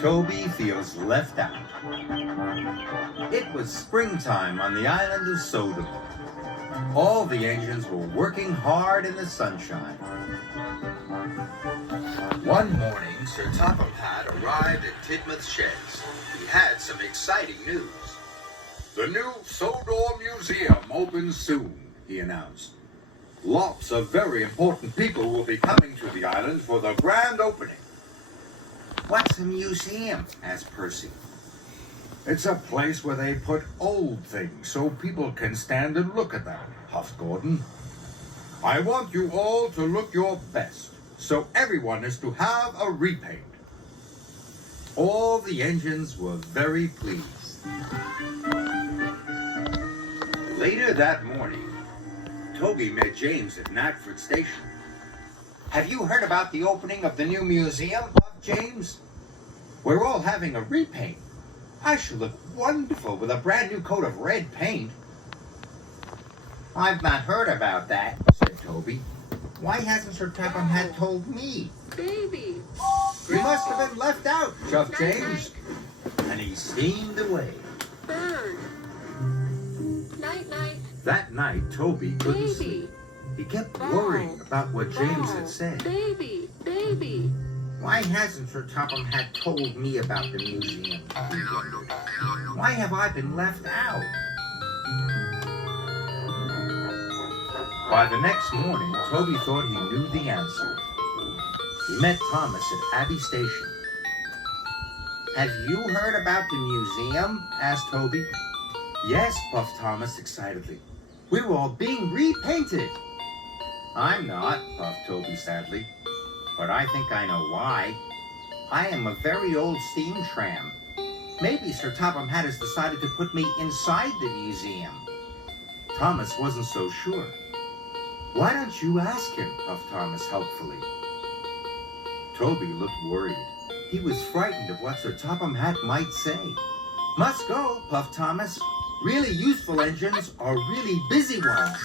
Toby feels left out. It was springtime on the island of Sodom. All the engines were working hard in the sunshine. One morning, Sir Topham Hatt arrived at Tidmouth's sheds. He had some exciting news. "The new Sodor Museum opens soon," he announced. "Lots of very important people will be coming to the island for the grand opening." "What's a museum?" asked Percy. "It's a place where they put old things so people can stand and look at them," huffed Gordon. "I want you all to look your best, so everyone is to have a repaint." All the engines were very pleased. Later that morning, Toby met James at Knapford Station. "Have you heard about the opening of the new museum?" puffed James. "We're all having a repaint. I shall look wonderful with a brand new coat of red paint." "I've not heard about that," said Toby. "Why hasn't Sir Topham Hatt told me?" Baby. "You must have been left out," chuffed James. And he steamed away. Bird. Night, night. That night, Toby couldn't sleep. Baby. He kept worrying about what James had said. Baby. Baby. "Why hasn't Sir Topham Hatt told me about the museum?" he wondered. "Why have I been left out?" By the next morning, Toby thought he knew the answer. He met Thomas at Abbey Station. "Have you heard about the museum?" asked Toby. "Yes," puffed Thomas excitedly. "We're all being repainted." "I'm not," puffed Toby sadly. "But I think I know why. I am a very old steam tram. Maybe Sir Topham Hatt has decided to put me inside the museum." Thomas wasn't so sure. "Why don't you ask him?" puffed Thomas helpfully. Toby looked worried. He was frightened of what Sir Topham Hatt might say. "Must go," puffed Thomas. "Really useful engines are really busy ones."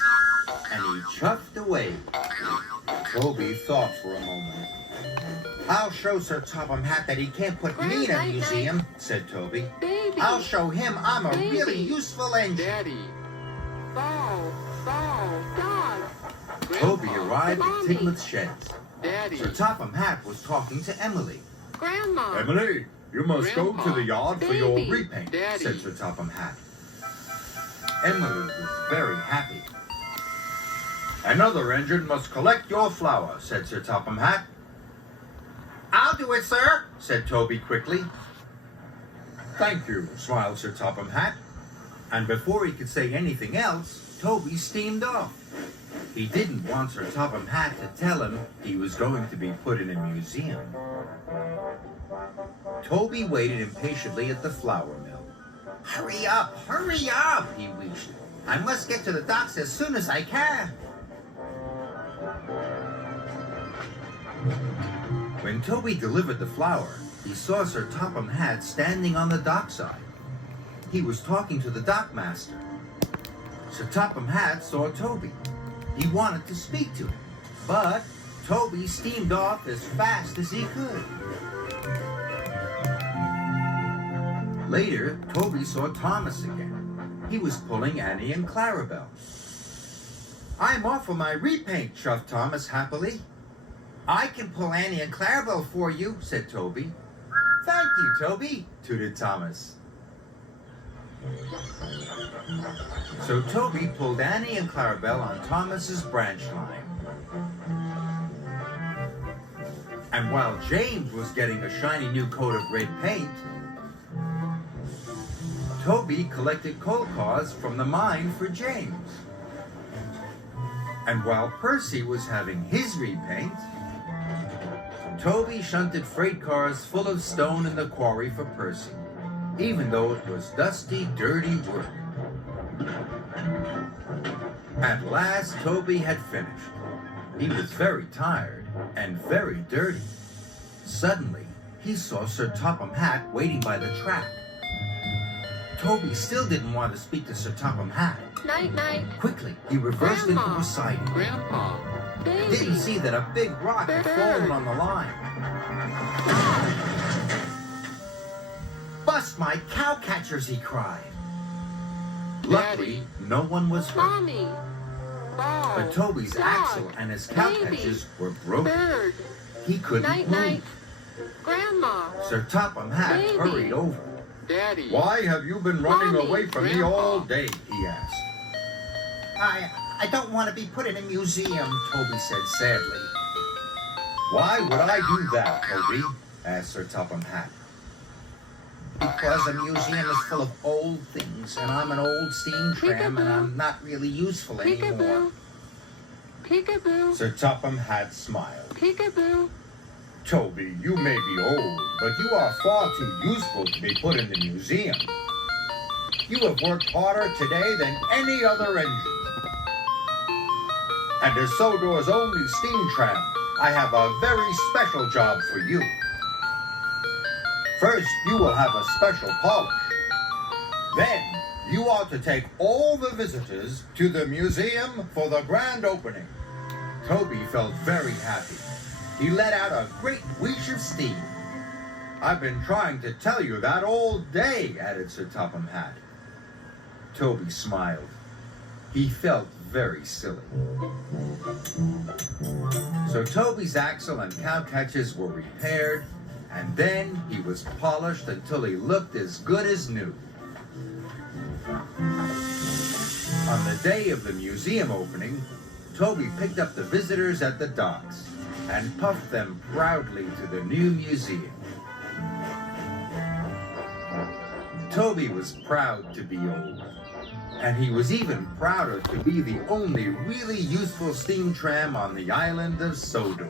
And he chuffed away. Toby thought for a moment. "I'll show Sir Topham Hatt that he can't put me in a museum," said Toby. Baby. "I'll show him I'm a really useful engine." Daddy. Ball. Ball. Dog. Toby arrived at Tidmouth's sheds. Daddy. Sir Topham Hatt was talking to Emily. Grandma. "Emily, you must go to the yard for your Baby. repaint," Daddy. said Sir Topham Hatt. Emily was very happy. "Another engine must collect your flour," said Sir Topham Hatt. "I'll do it, sir," said Toby quickly. "Thank you," smiled Sir Topham Hatt. And before he could say anything else, Toby steamed off. He didn't want Sir Topham Hatt to tell him he was going to be put in a museum. Toby waited impatiently at the flour mill. Hurry up, he wheezed. "I must get to the docks as soon as I can." When Toby delivered the flour, he saw Sir Topham Hatt standing on the dockside. He was talking to the dockmaster. Sir Topham Hatt saw Toby. He wanted to speak to him, but Toby steamed off as fast as he could. Later, Toby saw Thomas again. He was pulling Annie and Clarabelle. "I'm off for my repaint," chuffed Thomas happily. "I can pull Annie and Clarabelle for you," said Toby. "Thank you, Toby," tooted Thomas. So Toby pulled Annie and Clarabelle on Thomas's branch line. And while James was getting a shiny new coat of red paint, Toby collected coal cars from the mine for James. And while Percy was having his repaint, Toby shunted freight cars full of stone in the quarry for Percy, even though it was dusty, dirty work. At last, Toby had finished. He was very tired and very dirty. Suddenly, he saw Sir Topham Hatt waiting by the track. Toby still didn't want to speak to Sir Topham Hatt. Night, night. Quickly, he reversed into a siding. Grandpa. Baby. Didn't see that a big rock had fallen on the line. my cow catchers, he cried. Luckily, no one was hurt, Mommy. Ball. but Toby's Dog. axle and his cow Baby. catchers were broken. Bird. He couldn't Night move. night. Grandma. Sir Topham Hatt Baby. hurried over. Daddy. Why have you been running Mommy, away from me Grandpa. all day? He asked. I don't want to be put in a museum, Toby said sadly. Why would I do that, Toby? Asked Sir Topham Hatt. Because the museum is full of old things, and I'm an old steam tram, and I'm not really useful anymore. Peekaboo. Peekaboo. Sir Topham Hatt smiled. Peekaboo. Toby, you may be old, but you are far too useful to be put in the museum. You have worked harder today than any other engine. And as Sodor's only steam tram, I have a very special job for you. First, you will have a special polish. Then, you are to take all the visitors to the museum for the grand opening. Toby felt very happy. He let out a great wheesh of steam. I've been trying to tell you that all day, Added Sir Topham Hatt. Toby smiled. He felt very silly. So Toby's axle and cow catchers were repaired, and then he was polished until he looked as good as new. On the day of the museum opening, Toby picked up the visitors at the docks and puffed them proudly to the new museum. Toby was proud to be old, and he was even prouder to be the only really useful steam tram on the island of Sodor.